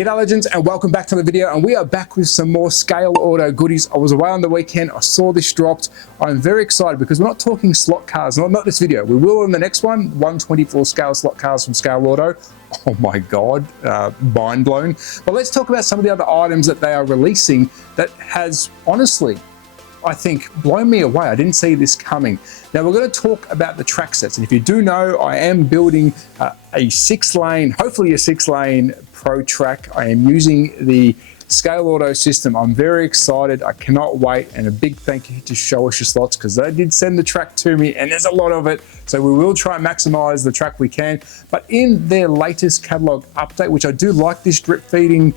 G'day legends and welcome back to the video, and we are back with some more Scaleauto goodies. I was away on the weekend, I saw this dropped. I'm very excited because we're not talking slot cars, not this video. We will in the next one, 124 scale slot cars from Scaleauto. Oh my God, mind blown. But let's talk about some of the other items that they are releasing that has honestly, I think, blown me away. I didn't see this coming. Now we're going to talk about the track sets, and if you do know, I am building a 6-lane, hopefully a 6-lane Pro track. I am using the Scaleauto system. I'm very excited. I cannot wait, and a big thank you to Wondershare Slots because they did send the track to me, and there's a lot of it. So we will try and maximize the track we can. But in their latest catalog update, which I do like this drip feeding,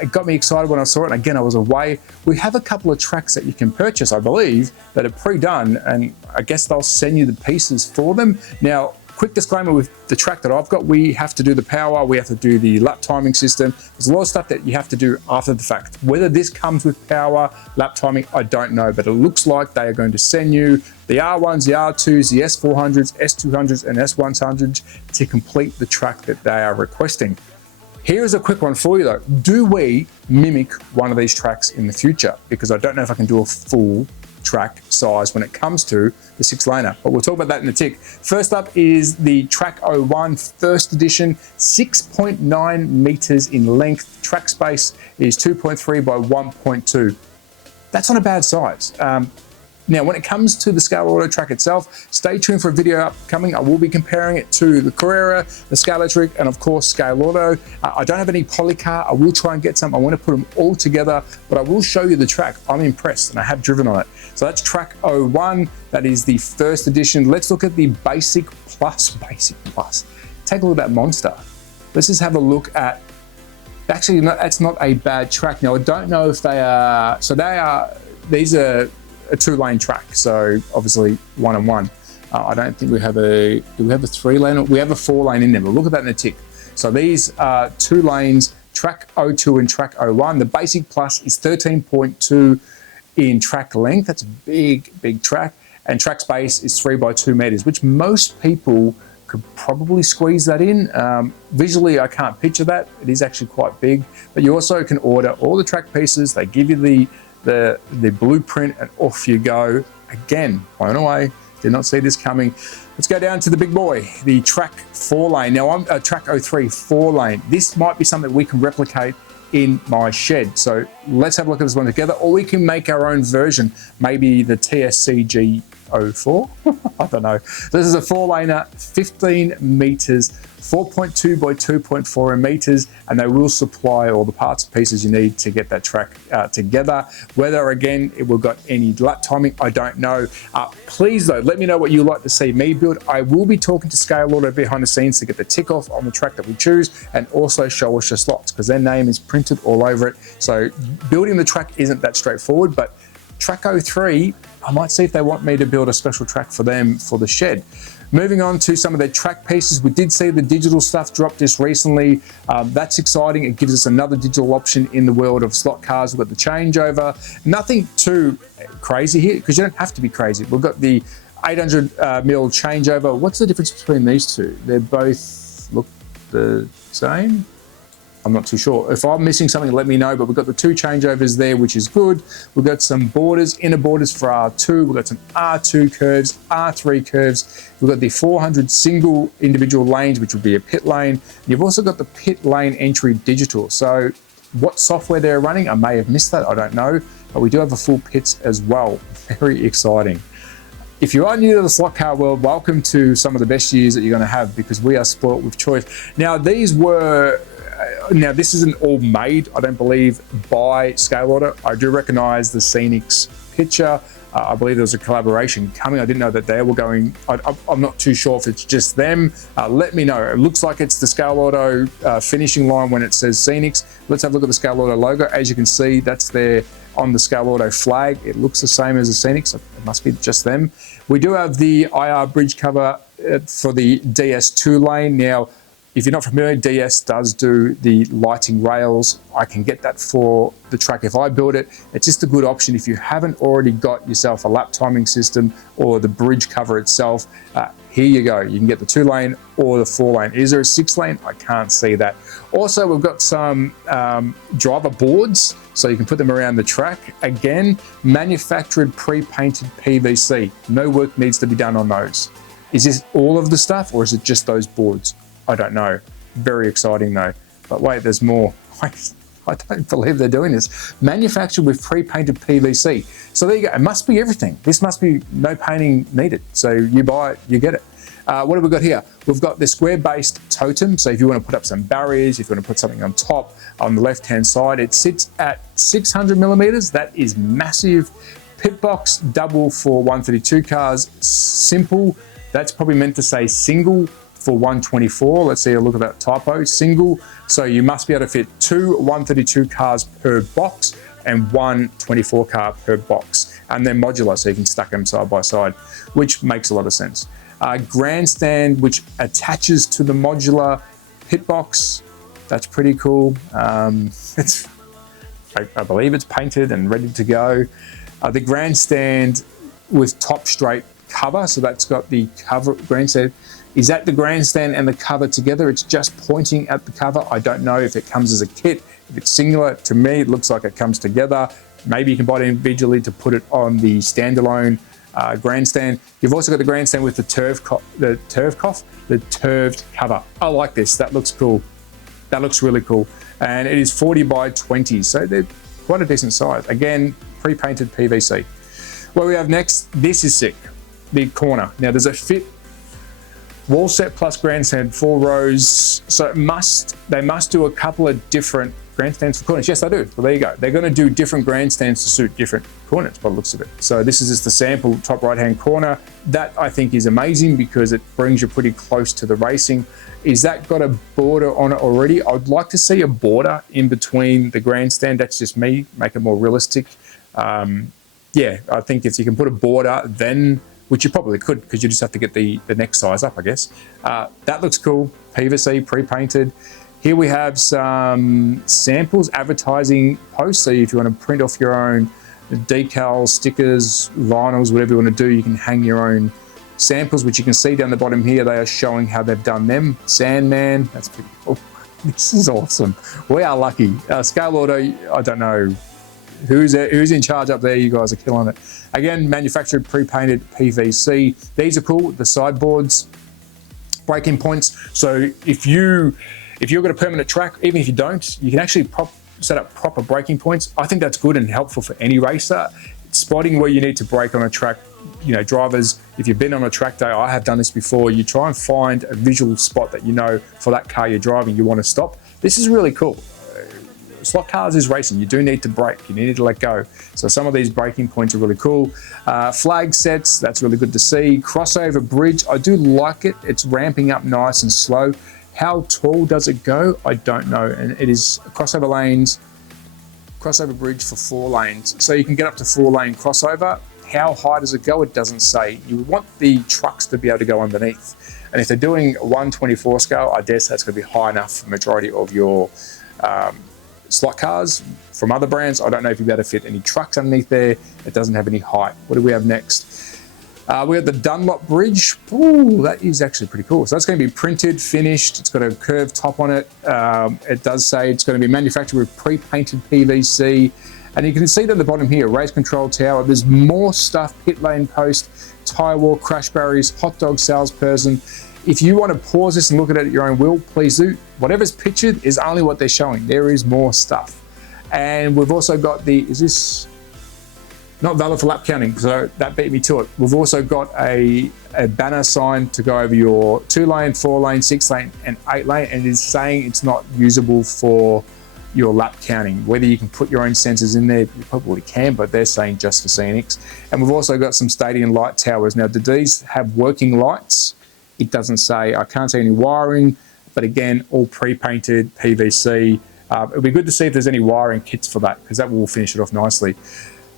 it got me excited when I saw it. And again, I was away. We have a couple of tracks that you can purchase, I believe, that are pre-done, and I guess they'll send you the pieces for them. Now, quick disclaimer with the track that I've got, we have to do the power, we have to do the lap timing system. There's a lot of stuff that you have to do after the fact. Whether this comes with power, lap timing, I don't know, but it looks like they are going to send you the R1s, the R2s, the S400s, S200s, and S100s to complete the track that they are requesting. Here's a quick one for you though. Do we mimic one of these tracks in the future? Because I don't know if I can do a full track size when it comes to the 6-laner, but we'll talk about that in a tick. First up is the Track 01 first edition, 6.9 meters in length. Track space is 2.3 by 1.2. That's not a bad size. Now, when it comes to the Scaleauto track itself, stay tuned for a video upcoming. I will be comparing it to the Carrera, the Scaleauto, and of course, Scaleauto. I don't have any polycar. I will try and get some. I want to put them all together, but I will show you the track. I'm impressed, and I have driven on it. So that's Track 01. That is the first edition. Let's look at the Basic Plus. Take a look at that monster. Let's just have a look at, actually, no, that's not a bad track. Now, I don't know if they are, these are a 2-lane track, so obviously 1 and 1. I don't think we have do we have a 3-lane? We have a 4-lane in there. We'll look at that in a tick. So these are 2 lanes, Track 02 and Track 01. The Basic Plus is 13.2 in track length. That's a big track. And track space is 3 by 2 meters, which most people could probably squeeze that in. Visually, I can't picture that. It is actually quite big, but you also can order all the track pieces. They give you the blueprint, and off you go. Again, blown away. Did not see this coming. Let's go down to the big boy, the Track 4-lane. Now I'm Track 03 4-lane. This might be something we can replicate in my shed. So let's have a look at this one together, or we can make our own version, maybe the TSCG 04. I don't know. This is a 4-laner, 15 meters, 4.2 by 2.4 meters, and they will supply all the parts and pieces you need to get that track together. Whether, again, it will got any lap timing, I don't know. Please, though, let me know what you'd like to see me build. I will be talking to Scaleauto behind the scenes to get the tick off on the track that we choose, and also Wondershare Slots, because their name is printed all over it. So building the track isn't that straightforward, but Track 03, I might see if they want me to build a special track for them for the shed. Moving on to some of their track pieces, we did see the digital stuff drop just recently. That's exciting. It gives us another digital option in the world of slot cars. We've got the changeover. Nothing too crazy here, because you don't have to be crazy. We've got the 800 mil changeover. What's the difference between these two? They both look the same. I'm not too sure. If I'm missing something, let me know, but we've got the 2 changeovers there, which is good. We've got some borders, inner borders for R2. We've got some R2 curves, R3 curves. We've got the 400 single individual lanes, which would be a pit lane. You've also got the pit lane entry digital. So what software they're running, I may have missed that, I don't know, but we do have a full pits as well. Very exciting. If you are new to the slot car world, welcome to some of the best years that you're gonna have, because we are spoilt with choice. Now, now this isn't all made, I don't believe, by Scaleauto. I do recognize the Scenics picture. I believe there was a collaboration coming. I didn't know that they were going. I'm not too sure if it's just them. Let me know. It looks like it's the Scaleauto finishing line when it says Scenics. Let's have a look at the Scaleauto logo. As you can see, that's there on the Scaleauto flag. It looks the same as the Scenics. It must be just them. We do have the IR bridge cover for the DS2 lane. Now, if you're not familiar, DS does do the lighting rails. I can get that for the track if I build it. It's just a good option if you haven't already got yourself a lap timing system or the bridge cover itself. here you go. You can get the 2-lane or the 4-lane. Is there a 6-lane? I can't see that. Also, we've got some driver boards, so you can put them around the track. Again, manufactured pre-painted PVC. No work needs to be done on those. Is this all of the stuff, or is it just those boards? I don't know. Very exciting though. But wait, there's more. I don't believe they're doing this. Manufactured with pre-painted PVC. So there you go. It must be everything. This must be no painting needed. So you buy it, you get it. What have we got here? We've got the square-based totem. So if you want to put up some barriers, if you want to put something on top, on the left-hand side, it sits at 600 millimeters. That is massive. Pit box, double for 132 cars. Simple. That's probably meant to say single for 124. Let's see a look at that typo. Single. So you must be able to fit 2 132 cars per box and 1 24 car per box. And they're modular, so you can stack them side by side, which makes a lot of sense. Grandstand, which attaches to the modular pit box. That's pretty cool. I believe it's painted and ready to go. The grandstand with top straight cover. So that's got the cover grandstand. Is that the grandstand and the cover together? It's just pointing at the cover. I don't know if it comes as a kit, if it's singular. To me, it looks like it comes together. Maybe you can buy it individually to put it on the standalone grandstand. You've also got the grandstand with the turved cover. I like this. That looks cool. That looks really cool. And it is 40 by 20, so they're quite a decent size. Again, pre-painted PVC. What we have next, this is sick. The corner. Now there's a fit wall set plus grandstand, 4 rows. So they must do a couple of different grandstands for corners. Yes, they do. Well, there you go. They're going to do different grandstands to suit different corners by the looks of it. So this is just the sample top right-hand corner. That I think is amazing because it brings you pretty close to the racing. Is that got a border on it already? I'd like to see a border in between the grandstand. That's just me, make it more realistic. Yeah, I think if you can put a border, then, which you probably could because you just have to get the next size up, I guess. That looks cool. PVC, pre-painted. Here we have some samples, advertising posts. So if you want to print off your own decals, stickers, vinyls, whatever you want to do, you can hang your own samples, which you can see down the bottom here. They are showing how they've done them. Sandman, that's pretty cool. This is awesome. We are lucky. Scaleauto, I don't know who's in charge up there. You guys are killing it. Again, manufactured pre-painted PVC. These are cool. The sideboards, breaking points. So if you've got a permanent track, even if you don't, you can actually set up proper braking points. I think that's good and helpful for any racer. Spotting where you need to brake on a track. You know, drivers, if you've been on a track day, I have done this before, you try and find a visual spot that you know for that car you're driving, you want to stop. This is really cool. Slot cars is racing. You do need to brake. You need to let go. So some of these braking points are really cool. Flag sets, that's really good to see. Crossover bridge, I do like it. It's ramping up nice and slow. How tall does it go? I don't know. And it is crossover lanes, crossover bridge for 4 lanes. So you can get up to 4-lane crossover. How high does it go? It doesn't say. You want the trucks to be able to go underneath. And if they're doing 124 scale, I guess that's going to be high enough for the majority of your slot cars. From other brands, I don't know if you'll be able to fit any trucks underneath there. It doesn't have any height. What do we have next? We have the Dunlop Bridge. Ooh, that is actually pretty cool. So that's going to be printed, finished. It's got a curved top on it. It does say it's going to be manufactured with pre-painted PVC. And you can see at the bottom here, race control tower. There's more stuff, pit lane post, tyre wall, crash barriers, hot dog salesperson. If you want to pause this and look at it at your own will, please do. Whatever's pictured is only what they're showing. There is more stuff. And we've also got is this not valid for lap counting? So that beat me to it. We've also got a banner sign to go over your 2-lane, 4-lane, 6-lane, and 8-lane, and it is saying it's not usable for your lap counting. Whether you can put your own sensors in there, you probably can, but they're saying just for CNX. And we've also got some stadium light towers. Now, do these have working lights? It doesn't say. I can't see any wiring, but again, all pre-painted PVC. It'll be good to see if there's any wiring kits for that, because that will finish it off nicely.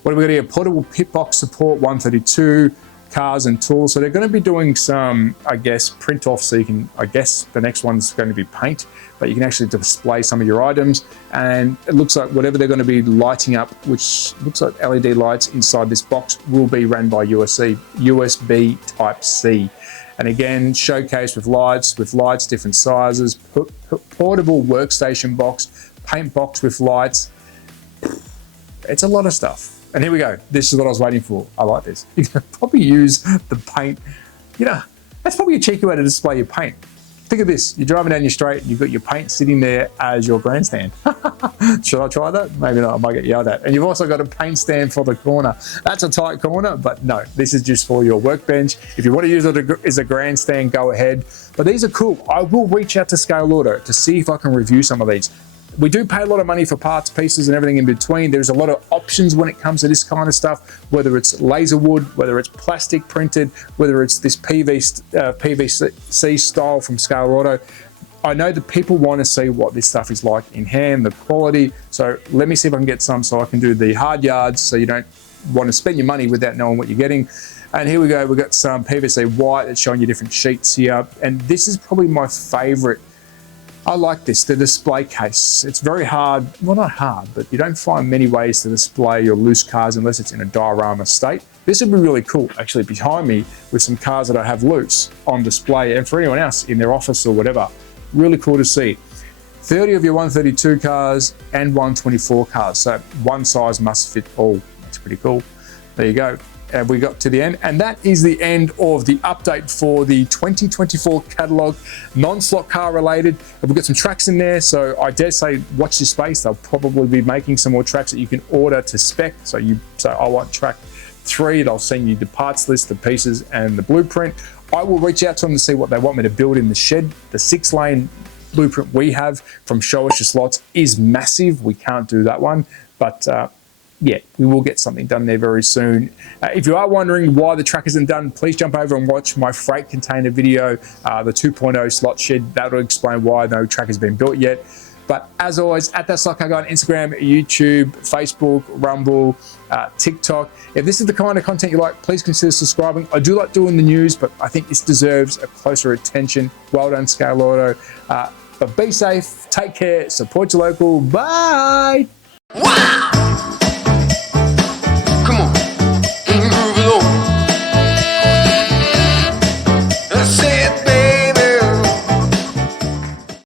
What have we got here? Portable pit box support, 132. cars and tools. So they're going to be doing some, I guess, print off, so you can, I guess the next one's going to be paint, but you can actually display some of your items. And it looks like whatever they're going to be lighting up, which looks like LED lights inside this box, will be ran by USB Type-C. And again, showcase with lights, different sizes, portable workstation box, paint box with lights. It's a lot of stuff. And here we go. This is what I was waiting for. I like this. You can probably use the paint. You know, that's probably a cheeky way to display your paint. Think of this. You're driving down your straight, you've got your paint sitting there as your grandstand. Should I try that? Maybe not. I might get yelled at. And you've also got a paint stand for the corner. That's a tight corner, but no, this is just for your workbench. If you want to use it as a grandstand, go ahead. But these are cool. I will reach out to Scaleauto to see if I can review some of these. We do pay a lot of money for parts, pieces, and everything in between. There's a lot of options when it comes to this kind of stuff, whether it's laser wood, whether it's plastic printed, whether it's this PVC style from Scaleauto. I know that people want to see what this stuff is like in hand, the quality. So let me see if I can get some so I can do the hard yards so you don't want to spend your money without knowing what you're getting. And here we go. We've got some PVC white that's showing you different sheets here. And this is probably my favorite. I like this, the display case. It's very hard, well not hard, but you don't find many ways to display your loose cars unless it's in a diorama state. This would be really cool, actually, behind me with some cars that I have loose on display, and for anyone else in their office or whatever. Really cool to see. 30 of your 132 cars and 124 cars, so one size must fit all. That's pretty cool. There you go. And we got to the end, and that is the end of the update for the 2024 catalogue, non-slot car related. We've got some tracks in there, so I dare say watch this space. They'll probably be making some more tracks that you can order to spec. So I want track 3, they'll send you the parts list, the pieces, and the blueprint. I will reach out to them to see what they want me to build in the shed. The 6-lane blueprint we have from Show Us Your Slots is massive. We can't do that one, but yeah, we will get something done there very soon. If you are wondering why the track isn't done, please jump over and watch my freight container video, the 2.0 slot shed. That will explain why no track has been built yet. But as always, at That Slot Car Guy on Instagram, YouTube, Facebook, Rumble, TikTok. If this is the kind of content you like, please consider subscribing. I do like doing the news, but I think this deserves a closer attention. Well done, Scaleauto. But be safe, take care, support your local. Bye! Wow!